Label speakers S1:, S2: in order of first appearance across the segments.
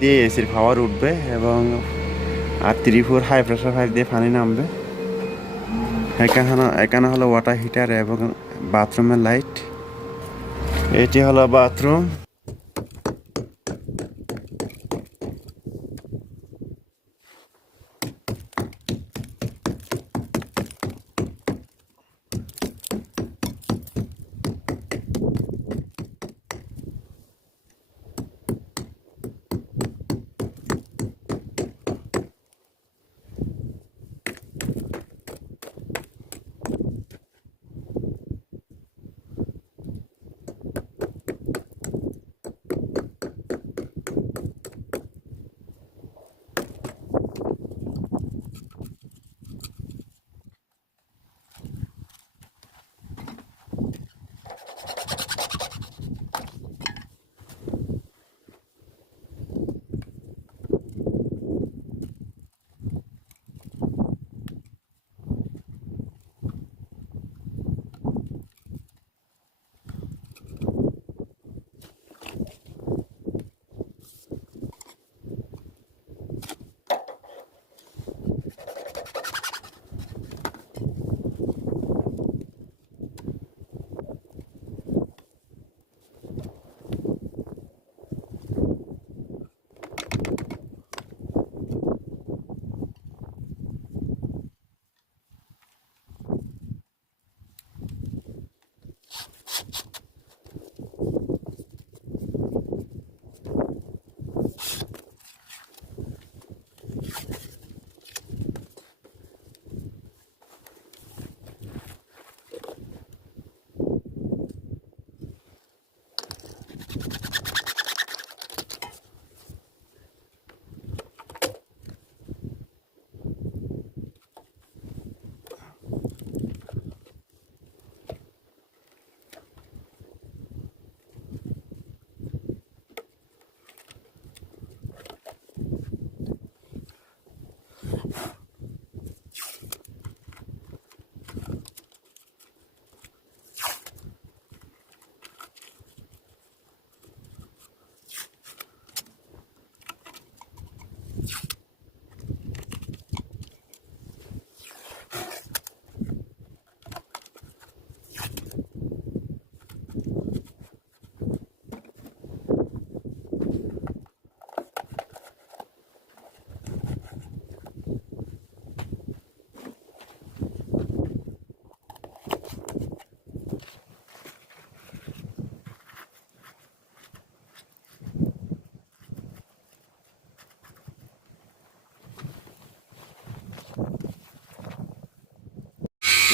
S1: দিয়ে এসির পাওয়ার উঠবে এবং আর three four high pressure pipe দিয়ে পানি নামবে। এখানে এখানে হলো ওয়াটার হিটার এবং বাথরুমের লাইট এটি হলো বাথরুম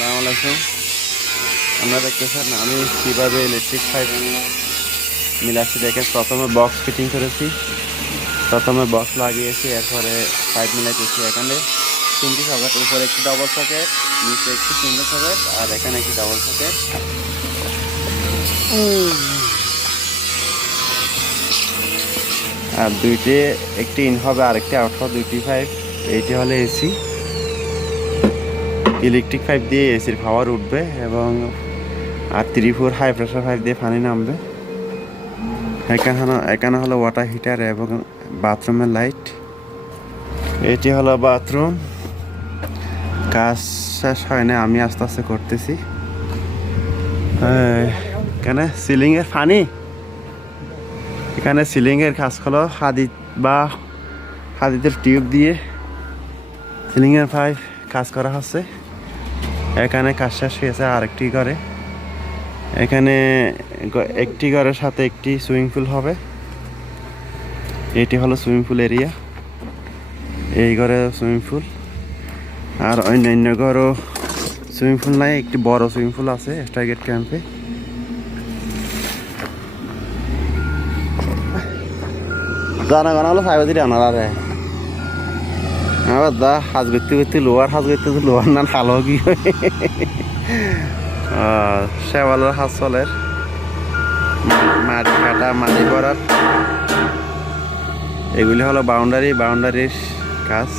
S1: আসসালামু আলাইকুম। আমরা দেখতেছেন আমি কীভাবে ইলেকট্রিক পাইপ মিলাচ্ছি দেখে প্রথমে বক্স ফিটিং করেছি। প্রথমে বক্স লাগিয়েছি, এরপরে পাইপ মিলাইতেছি এখানে। তিনটি সকেট উপরে একটি ডবল সকেট নিচে একটি সিঙ্গেল সকেট আর এখানে একটি ডবল সকেট আর দুইটি, একটি ইন হবে, আরেকটি আউট হবে, দুইটি পাইপ এইটি হলে এসি ইলেকট্রিক পাইপ দিয়ে এসির পাওয়ার উঠবে এবং আর three four high pressure pipe দিয়ে পানি নামবে। এখানে এখানে হলো ওয়াটার হিটার এবং বাথরুমের লাইট এটি হলো বাথরুম কাজ শেষ হয় না, আমি আস্তে আস্তে করতেছি। এখানে সিলিংয়ের পানি। এখানে সিলিংয়ের কাজ হলো হাদিদ বা হাদিদের টিউব দিয়ে সিলিংয়ের পাইপ কাজ করা হচ্ছে। এখানে কাজ শেষ হয়েছে আরেকটি ঘরে। এখানে একটি ঘরের সাথে একটি সুইমিং পুল হবে। এটি হলো সুইমিং পুল এরিয়া। এই ঘরে সুইমিং পুল। আর অন্যান্য ঘরও সুইমিং পুল নাই, একটি বড় সুইমিং পুল আছে স্টারগেট ক্যাম্পে। জানা গানা হলো ফাইভ দিলে আনার আরে। আবার দা হাজ করতে করতে লোয়ার হাজ করতে লোয়ার না খালো কি শেওয়ালের হাজ চলের। মাটি কাটা, মাটি করার এগুলি হলো বাউন্ডারি বাউন্ডারির কাজ।